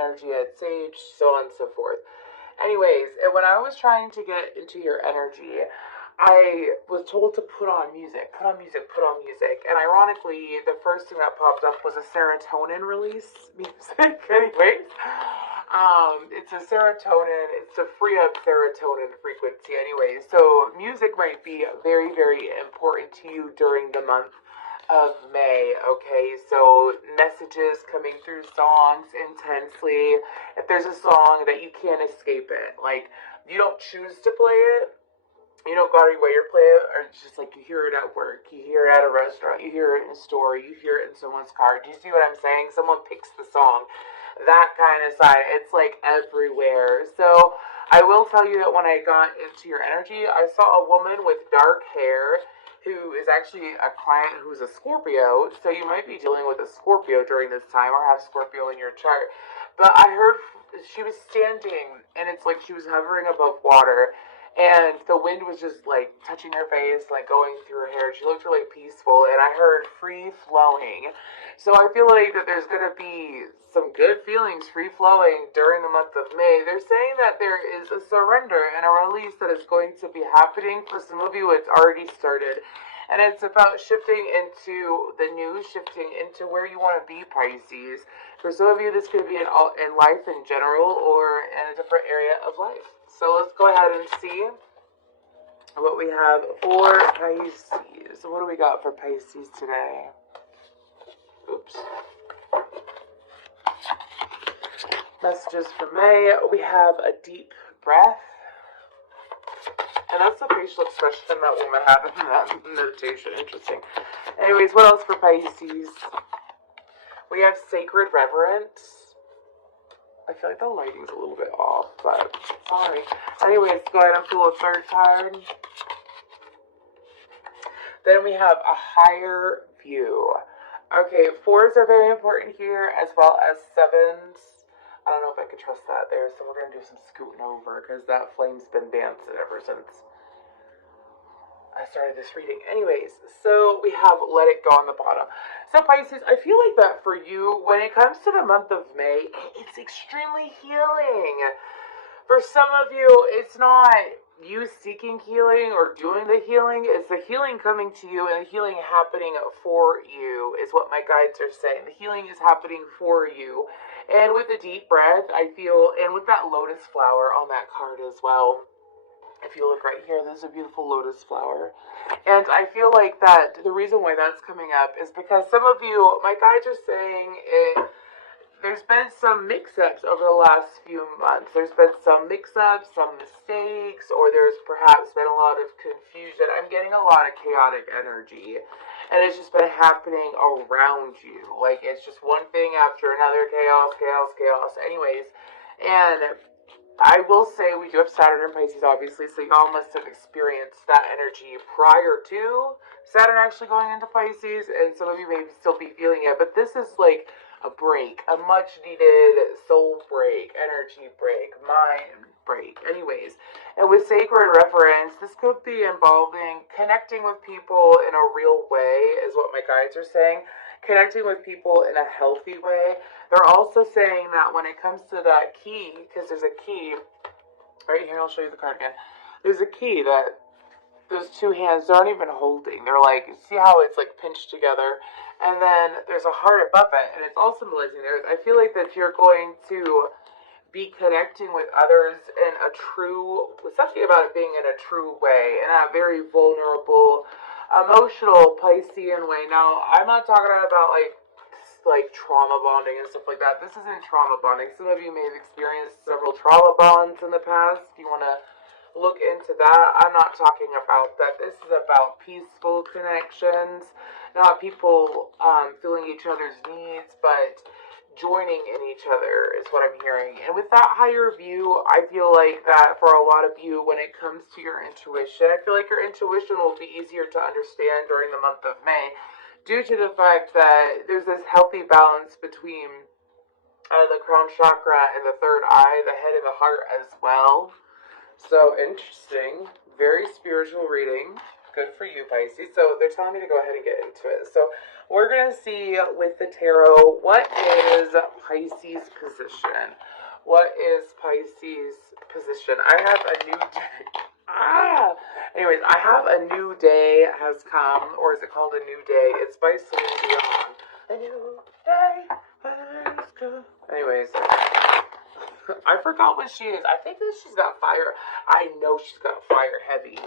energy at Sage, so on and so forth. Anyways, and when I was trying to get into your energy, I was told to put on music, put on music, put on music. And ironically, the first thing that popped up was a serotonin release music. Anyways, it's a serotonin, it's to free up serotonin frequency. Anyways, so music might be very, very important to you during the month of May, okay? So messages coming through songs intensely. If there's a song that you can't escape it, like you don't choose to play it, you don't go out of your way to play it, or it's just like you hear it at work, you hear it at a restaurant, you hear it in a store, you hear it in someone's car. Do you see what I'm saying? Someone picks the song. That kind of side, it's like everywhere. So I will tell you that when I got into your energy, I saw a woman with dark hair who is actually a client who's a Scorpio. So you might be dealing with a Scorpio during this time or have Scorpio in your chart. But I heard she was standing and it's like she was hovering above water. And the wind was just like touching her face, like going through her hair. She looked really peaceful, and I heard free flowing. So I feel like that there's gonna be some good feelings free flowing during the month of May. They're saying that there is a surrender and a release that is going to be happening. For some of you, it's already started. And it's about shifting into the new, shifting into where you want to be, Pisces. For some of you, this could be in life in general or in a different area of life. So let's go ahead and see what we have for Pisces. So what do we got for Pisces today? Oops. Messages for May. We have a deep breath. And that's the facial expression that woman had in that meditation. Interesting. Anyways, what else for Pisces? We have sacred reverence. I feel like the lighting's a little bit off, but sorry. Anyways, go ahead and pull a third card. Then we have a higher view. Okay, 4s are very important here, as well as 7s. I don't know if I could trust that there, so we're going to do some scooting over, because that flame's been dancing ever since I started this reading. Anyways, so we have let it go on the bottom. So Pisces, I feel like that for you, when it comes to the month of May, it's extremely healing. For some of you, it's not you seeking healing or doing the healing. It's the healing coming to you and the healing happening for you is what my guides are saying. The healing is happening for you. And with the deep breath, I feel, and with that lotus flower on that card as well, if you look right here, there's a beautiful lotus flower. And I feel like that the reason why that's coming up is because some of you, my guides are saying there's been some mix-ups over the last few months. There's been some mix-ups, some mistakes, or there's perhaps been a lot of confusion. I'm getting a lot of chaotic energy. And it's just been happening around you. Like, it's just one thing after another. Chaos, chaos, chaos. Anyways, and I will say we do have Saturn in Pisces, obviously, so y'all must have experienced that energy prior to Saturn actually going into Pisces, and some of you may still be feeling it, but this is like a break, a much-needed soul break, energy break, mind break. Anyways, and with sacred reverence, this could be involving connecting with people in a real way, is what my guides are saying. Connecting with people in a healthy way. They're also saying that when it comes to that key, because there's a key right here, I'll show you the card again. There's a key that those two hands aren't even holding. They're like, see how it's like pinched together, and then there's a heart above it, and it's all symbolizing there. I feel like that you're going to be connecting with others in a true, something about it being in a true way, in a very vulnerable, emotional Piscean way. Now, I'm not talking about like trauma bonding and stuff like that. This isn't trauma bonding. Some of you may have experienced several trauma bonds in the past. If you want to look into that, I'm not talking about that. This is about peaceful connections, not people feeling each other's needs, but joining in each other is what I'm hearing. And with that higher view, I feel like that for a lot of you, when it comes to your intuition, I feel like your intuition will be easier to understand during the month of May, due to the fact that there's this healthy balance between the crown chakra and the third eye, the head and the heart as well. So interesting, very spiritual reading. Good for you, Pisces. So they're telling me to go ahead and get into it. So we're going to see with the tarot, what is Pisces' position? What is Pisces' position? I have a new day. Anyways, I have a new day has come, or is it called a new day? It's by Celine Dion. A new day. Anyways, I forgot what she is. I think that she's got fire. I know she's got fire heavy.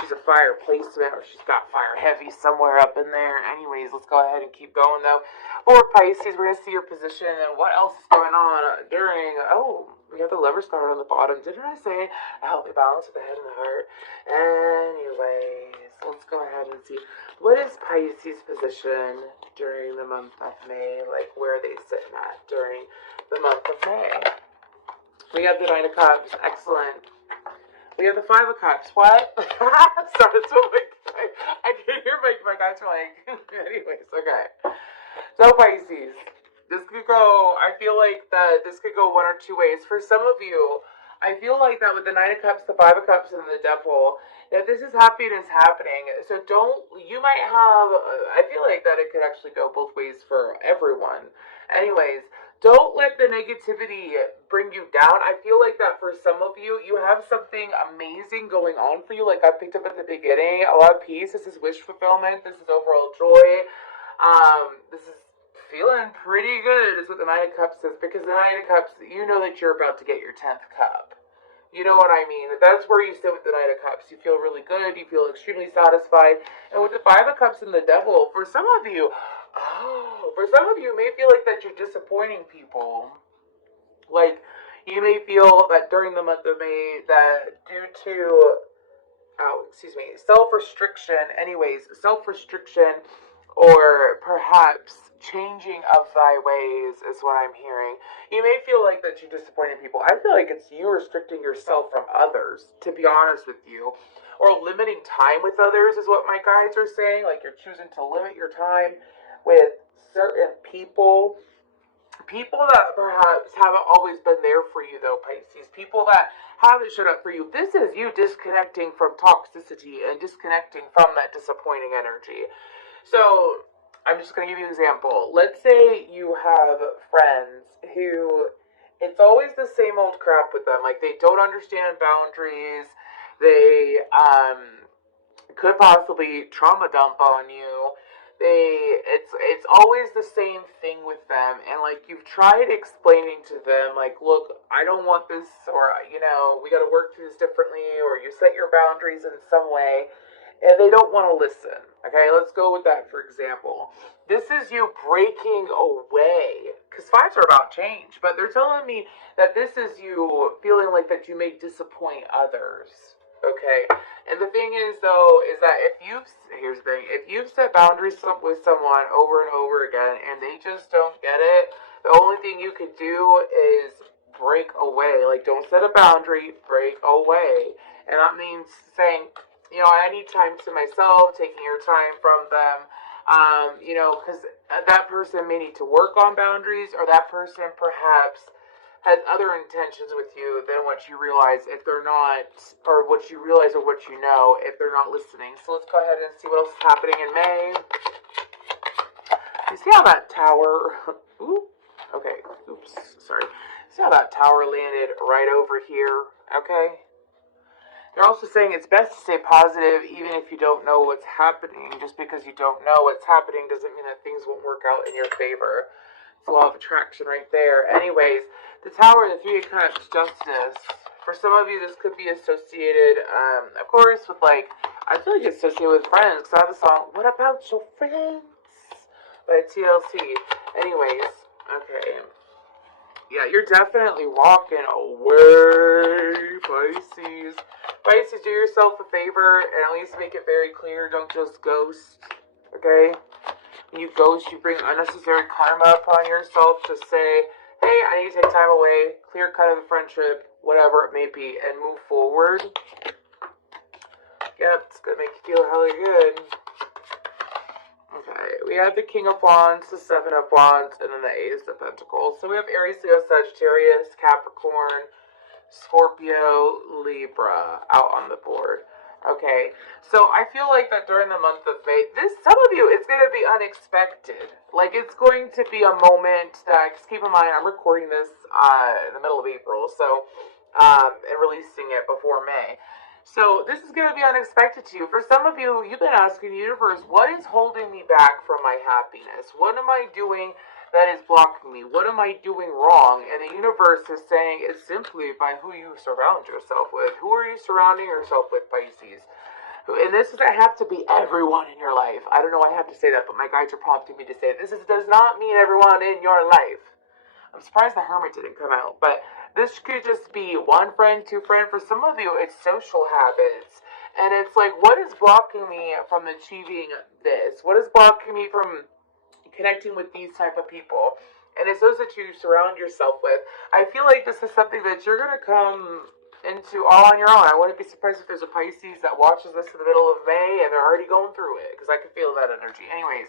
She's a fire placement, or she's got fire heavy somewhere up in there. Anyways, let's go ahead and keep going though. For Pisces, we're gonna see your position and what else is going on during. Oh, we have the Lover's card on the bottom. Didn't I say a healthy balance with the head and the heart? Anyways, let's go ahead and see what is Pisces' position during the month of May. Like, where are they sitting at during the month of May? We have the Nine of Cups. Excellent. We have the Five of Cups. What? Sorry, so I can hear my guys are like. Anyways, okay. So Pisces, this could go. I feel like that this could go one or two ways. For some of you, I feel like that with the Nine of Cups, the Five of Cups, and the Devil, that this is happening. So don't. You might have. I feel like that it could actually go both ways for everyone. Anyways. Don't let the negativity bring you down. I feel like that for some of you, you have something amazing going on for you. Like I picked up at the beginning, a lot of peace. This is wish fulfillment. This is overall joy. This is feeling pretty good is what the Nine of Cups is. Because the Nine of Cups, you know that you're about to get your 10th cup. You know what I mean? That's where you sit with the Knight of Cups. You feel really good. You feel extremely satisfied. And with the Five of Cups and the Devil, for some of you, you may feel like that you're disappointing people. Like, you may feel that during the month of May that due to, self-restriction, or perhaps changing of thy ways is what I'm hearing. You may feel like that you're disappointing people. I feel like it's you restricting yourself from others, to be honest with you. Or limiting time with others is what my guides are saying. Like you're choosing to limit your time with certain people. People that perhaps haven't always been there for you though, Pisces. People that haven't showed up for you. This is you disconnecting from toxicity and disconnecting from that disappointing energy. So, I'm just going to give you an example. Let's say you have friends who, it's always the same old crap with them. Like, they don't understand boundaries. They, could possibly trauma dump on you. It's always the same thing with them, and like you've tried explaining to them, like, look, I don't want this, or we got to work through this differently, or you set your boundaries in some way, and they don't want to listen. Okay, let's go with that for example. This is you breaking away, because fives are about change, but they're telling me that this is you feeling like that you may disappoint others. Okay, and the thing is though, is that here's the thing, if you've set boundaries with someone over and over again, and they just don't get it, the only thing you could do is break away. Like, don't set a boundary, break away. And that means saying, I need time to myself, taking your time from them, because that person may need to work on boundaries, or that person perhaps has other intentions with you than what you realize if they're not, or what you realize or what you know if they're not listening. So let's go ahead and see what else is happening in May. You see how that tower, see how that tower landed right over here, okay? They're also saying it's best to stay positive even if you don't know what's happening. Just because you don't know what's happening doesn't mean that things won't work out in your favor. It's a law of attraction right there. Anyways, the Tower, the Three of Cups, Justice. For some of you, this could be associated, of course, with I feel like it's associated with friends, because I have the song, What About Your Friends? By TLC. Anyways, okay. Yeah, you're definitely walking away, Pisces. Pisces, do yourself a favor and at least make it very clear. Don't just ghost, okay? When you ghost, you bring unnecessary karma upon yourself. Just say, hey, I need to take time away, clear cut of the friendship, whatever it may be, and move forward. Yep, it's going to make you feel hella good. Okay, we have the King of Wands, the Seven of Wands, and then the Ace of Pentacles. So we have Aries, Leo, Sagittarius, Capricorn, Scorpio, Libra out on the board. Okay, so I feel like that during the month of May, some of you, it's going to be unexpected. Like, it's going to be a moment that, just keep in mind, I'm recording this in the middle of April, so, and releasing it before May. So this is going to be unexpected to you. For some of you, you've been asking the universe, what is holding me back from my happiness? What am I doing that is blocking me? What am I doing wrong? And the universe is saying it's simply by who you surround yourself with. Who are you surrounding yourself with, Pisces? And this doesn't have to be everyone in your life. I don't know why I have to say that, but my guides are prompting me to say it. Does not mean everyone in your life. I'm surprised the Hermit didn't come out, but this could just be one friend, two friends. For some of you, it's social habits. And it's like, what is blocking me from achieving this? What is blocking me from connecting with these type of people? And it's those that you surround yourself with. I feel like this is something that you're going to come into all on your own. I wouldn't be surprised if there's a Pisces that watches this in the middle of May and they're already going through it, because I can feel that energy. Anyways,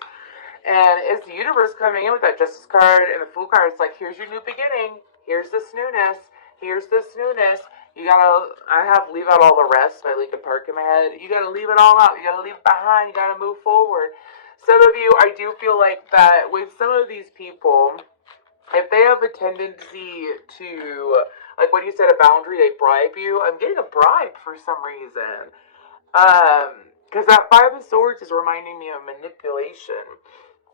and it's the universe coming in with that Justice card and the Fool card. It's like, here's your new beginning. Here's this newness. Here's this newness. You gotta, I have leave out all the rest by Linkin Park in my head. You gotta leave it all out. You gotta leave it behind. You gotta move forward. Some of you, I do feel like that with some of these people, if they have a tendency to, like when you said a boundary, they bribe you. I'm getting a bribe for some reason. Because that Five of Swords is reminding me of manipulation.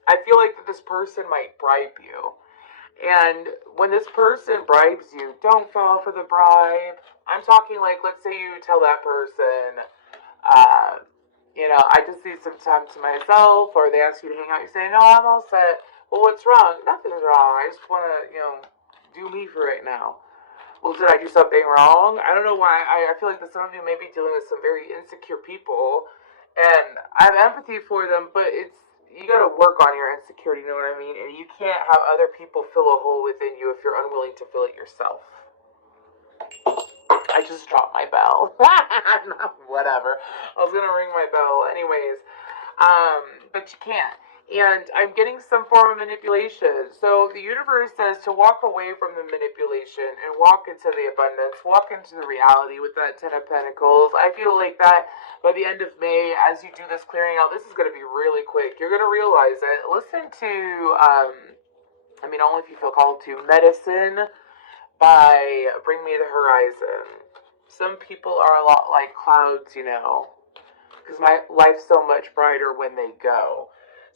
I feel like that this person might bribe you. And when this person bribes you, don't fall for the bribe. I'm talking like, let's say you tell that person, I just need some time to myself, or they ask you to hang out, you say, no, I'm all set. Well, what's wrong? Nothing's wrong. I just want to, do me for right now. Well, did I do something wrong? I don't know why. I feel like that some of you may be dealing with some very insecure people, and I have empathy for them, but you gotta work on your insecurity, you know what I mean? And you can't have other people fill a hole within you if you're unwilling to fill it yourself. I just dropped my bell. Whatever. I was gonna ring my bell. Anyways, but you can't. And I'm getting some form of manipulation. So the universe says to walk away from the manipulation and walk into the abundance, walk into the reality with that Ten of Pentacles. I feel like that by the end of May, as you do this clearing out, this is going to be really quick. You're going to realize it. Listen to, only if you feel called to, Medicine by Bring Me the Horizon. Some people are a lot like clouds, because my life's so much brighter when they go.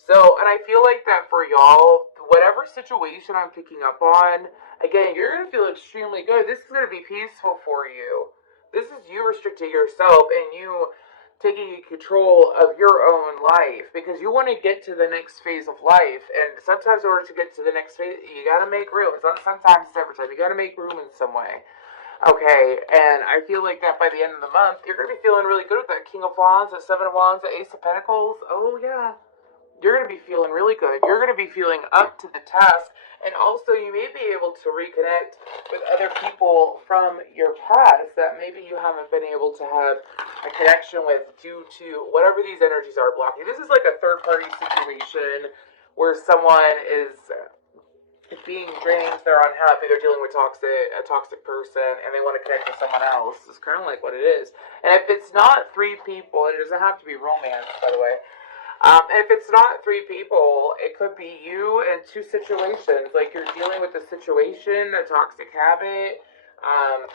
So, and I feel like that for y'all, whatever situation I'm picking up on, again, you're going to feel extremely good. This is going to be peaceful for you. This is you restricting yourself and you taking control of your own life, because you want to get to the next phase of life. And sometimes in order to get to the next phase, you got to make room. It's not sometimes, it's every time. You got to make room in some way. Okay, and I feel like that by the end of the month, you're going to be feeling really good with that King of Wands, that Seven of Wands, that Ace of Pentacles. Oh, yeah. You're going to be feeling really good. You're going to be feeling up to the task. And also, you may be able to reconnect with other people from your past that maybe you haven't been able to have a connection with due to whatever these energies are blocking. This is like a third-party situation where someone is being drained, they're unhappy, they're dealing with a toxic person, and they want to connect with someone else. It's kind of like what it is. And if it's not three people, it doesn't have to be romance, by the way. If it's not three people, it could be you in two situations. Like you're dealing with a situation, a toxic habit,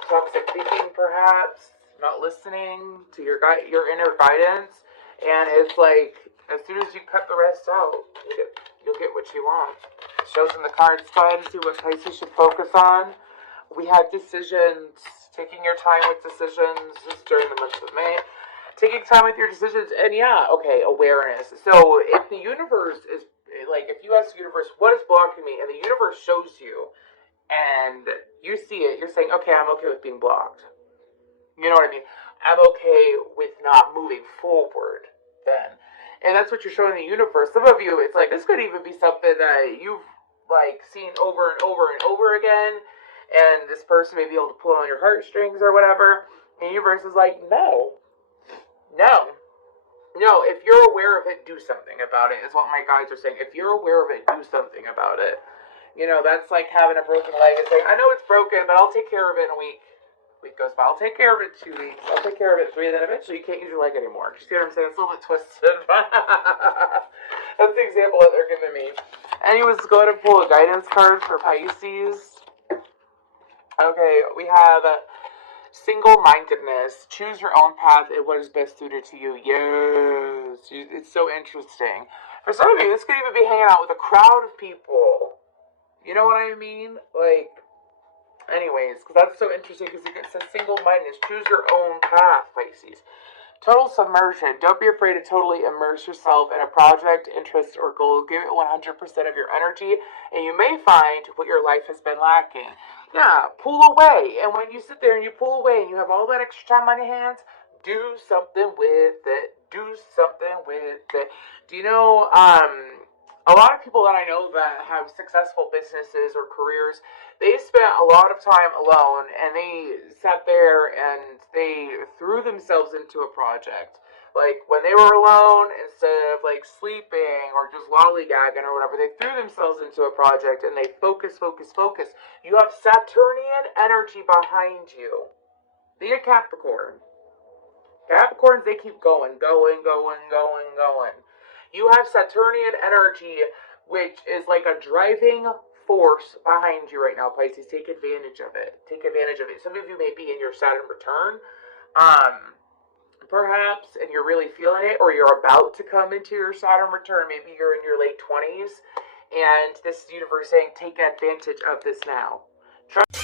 toxic thinking perhaps, not listening to your inner guidance, and it's like as soon as you cut the rest out, you'll get what you want. It shows in the cards. Go ahead and see what Pisces should focus on. We have decisions, taking your time with decisions during the month of May. Taking time with your decisions, and awareness. So if the universe is, like, if you ask the universe, what is blocking me, and the universe shows you, and you see it, you're saying, okay, I'm okay with being blocked. You know what I mean? I'm okay with not moving forward then. And that's what you're showing the universe. Some of you, it's like, this could even be something that you've, like, seen over and over and over again, and this person may be able to pull on your heartstrings or whatever, and the universe is like, no, if you're aware of it, do something about it, is what my guides are saying. If you're aware of it, do something about it. That's like having a broken leg and saying, I know it's broken, but I'll take care of it in a week. week goes by. I'll take care of it 2 weeks. I'll take care of it 3, then eventually you can't use your leg anymore. You see what I'm saying? It's a little bit twisted. That's the example that they're giving me. Anyways, let's go ahead and pull a guidance card for Pisces. Okay, we have single-mindedness. Choose your own path and what is best suited to you. Yes. It's so interesting. For some of you, this could even be hanging out with a crowd of people. You know what I mean? Like, anyways, because that's so interesting because it says single-mindedness. Choose your own path, Pisces. Total submersion. Don't be afraid to totally immerse yourself in a project, interest, or goal. Give it 100% of your energy, and you may find what your life has been lacking. Yeah, pull away. And when you sit there and you pull away and you have all that extra time on your hands, do something with it. Do something with it. Do you know, a lot of people that I know that have successful businesses or careers, they spent a lot of time alone and they sat there and they threw themselves into a project. Like when they were alone, instead of like sleeping or just lollygagging or whatever, they threw themselves into a project and they focus. You have Saturnian energy behind you. Be a Capricorn. Capricorns, they keep going. You have Saturnian energy, which is like a driving force behind you right now, Pisces. Take advantage of it. Some of you may be in your Saturn return, perhaps, and you're really feeling it, or you're about to come into your Saturn return. Maybe you're in your late 20s, and this universe saying, take advantage of this now. Trust